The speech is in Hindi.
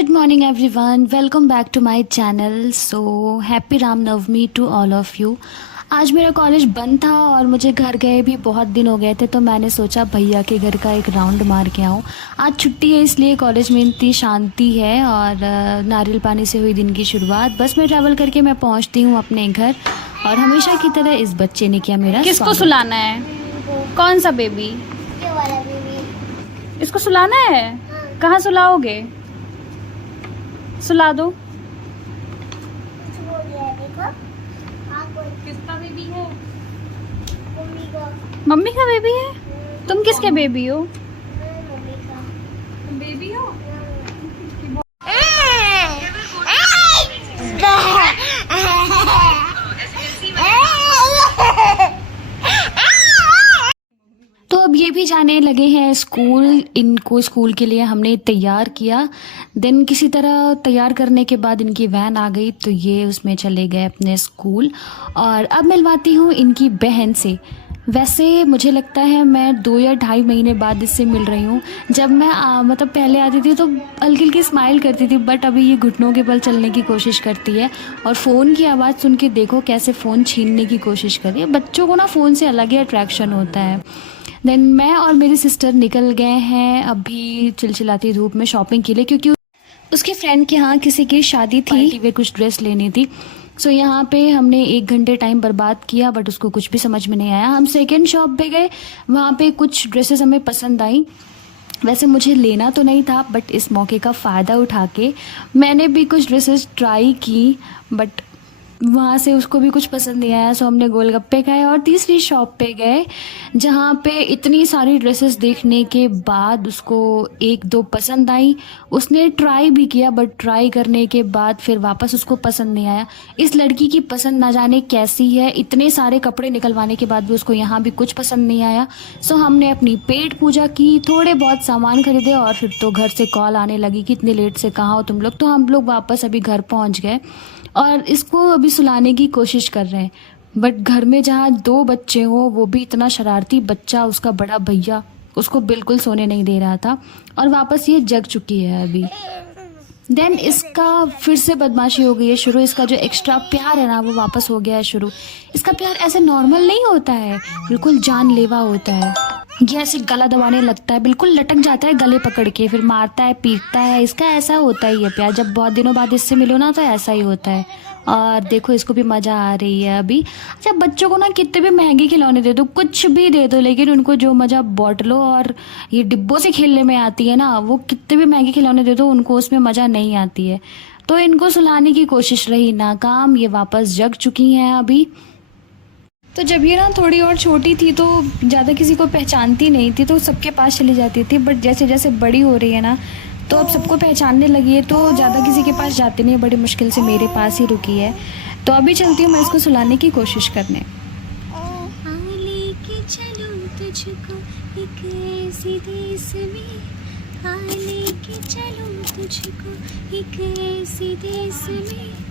Good morning everyone, welcome back to my channel. So happy Ramnavami to all of you. आज मेरा कॉलेज बंद था और मुझे घर गए भी बहुत दिन हो गए थे, तो मैंने सोचा भैया के घर का एक राउंड मार के आऊँ। आज छुट्टी है इसलिए कॉलेज में इतनी शांति है और नारियल पानी से हुई दिन की शुरुआत। बस में ट्रैवल करके मैं पहुँचती हूँ अपने घर और हमेशा की तरह इस बच्चे ने किया मेरा किसको सुलाना है? कौन सा बेबी? ये वाला बेबी। इसको सुलाना है? हाँ। कहाँ सुलाओगे? सुला दो। कुछ बोल रहा है, देखो। हाँ, कोई किसका बेबी है? मम्मी का। मम्मी का बेबी है? तुम किसके बेबी हो? मम्मी का। बेबी हो? तो अब ये भी जाने लगे हैं स्कूल। इनको स्कूल के लिए हमने तैयार किया। देन किसी तरह तैयार करने के बाद इनकी वैन आ गई, तो ये उसमें चले गए अपने स्कूल। और अब मिलवाती हूँ इनकी बहन से। वैसे मुझे लगता है मैं 2 या 2.5 महीने बाद इससे मिल रही हूँ। जब मैं मतलब पहले आती थी तो हल्की हल्की स्माइल करती थी, बट अभी ये घुटनों के बल चलने की कोशिश करती है। और फ़ोन की आवाज़ सुन के देखो कैसे फ़ोन छीनने की कोशिश कर रही है। बच्चों को ना फ़ोन से अलग ही अट्रैक्शन होता है। देन मैं और मेरी सिस्टर निकल गए हैं अभी चिलचिलाती धूप में शॉपिंग के लिए, क्योंकि उसके फ्रेंड के यहाँ किसी की शादी थी, वे कुछ ड्रेस लेनी थी। सो यहाँ पे हमने 1 घंटे टाइम बर्बाद किया, बट उसको कुछ भी समझ में नहीं आया। हम सेकेंड शॉप पे गए, वहाँ पे कुछ ड्रेसेस हमें पसंद आई। वैसे मुझे लेना तो नहीं था, बट इस मौके का फ़ायदा उठा के मैंने भी कुछ ड्रेसेस ट्राई की, बट वहाँ से उसको भी कुछ पसंद नहीं आया। सो हमने गोलगप्पे खाए और तीसरी शॉप पे गए, जहाँ पे इतनी सारी ड्रेसेस देखने के बाद उसको 1-2 पसंद आई। उसने ट्राई भी किया, बट ट्राई करने के बाद फिर वापस उसको पसंद नहीं आया। इस लड़की की पसंद ना जाने कैसी है, इतने सारे कपड़े निकलवाने के बाद भी उसको यहाँ भी कुछ पसंद नहीं आया। सो हमने अपनी पेट पूजा की, थोड़े बहुत सामान खरीदे और फिर तो घर से कॉल आने लगी कि इतनी लेट से कहाँ हो तुम लोग। तो हम लोग वापस अभी घर पहुँच गए और इसको अभी सुलाने की कोशिश कर रहे हैं। बट घर में जहाँ 2 बच्चे हों, वो भी इतना शरारती बच्चा, उसका बड़ा भैया उसको बिल्कुल सोने नहीं दे रहा था और वापस ये जग चुकी है अभी। देन इसका फिर से बदमाशी हो गई है शुरू। इसका जो एक्स्ट्रा प्यार है ना, वो वापस हो गया है शुरू। इसका प्यार ऐसे नॉर्मल नहीं होता है, बिल्कुल जानलेवा होता है। ये ऐसे गला दबाने लगता है, बिल्कुल लटक जाता है गले पकड़ के, फिर मारता है, पीटता है। इसका ऐसा होता ही है प्यार। जब बहुत दिनों बाद इससे मिलो ना, तो ऐसा ही होता है। और देखो इसको भी मज़ा आ रही है अभी। अच्छा, बच्चों को ना कितने भी महंगे खिलौने दे दो, कुछ भी दे दो, लेकिन उनको जो मज़ा बॉटलों और ये डिब्बों से खेलने में आती है ना, वो कितने भी महंगे खिलौने दे दो उनको उसमें मज़ा नहीं आती है। तो इनको सुलाने की कोशिश रही नाकाम। ये वापस जग चुकी हैं अभी। तो जब ये ना थोड़ी और छोटी थी तो ज़्यादा किसी को पहचानती नहीं थी, तो सबके पास चली जाती थी। बट जैसे जैसे बड़ी हो रही है ना, तो अब सबको पहचानने लगी है, तो ज़्यादा किसी के पास जाती नहीं है, बड़ी मुश्किल से मेरे पास ही रुकी है। तो अभी चलती हूँ मैं इसको सुलाने की कोशिश करने। लेके चलूं तुझको एक ऐसी देश में, हाँ लेके चलूं तुझको एक ऐसी देश में,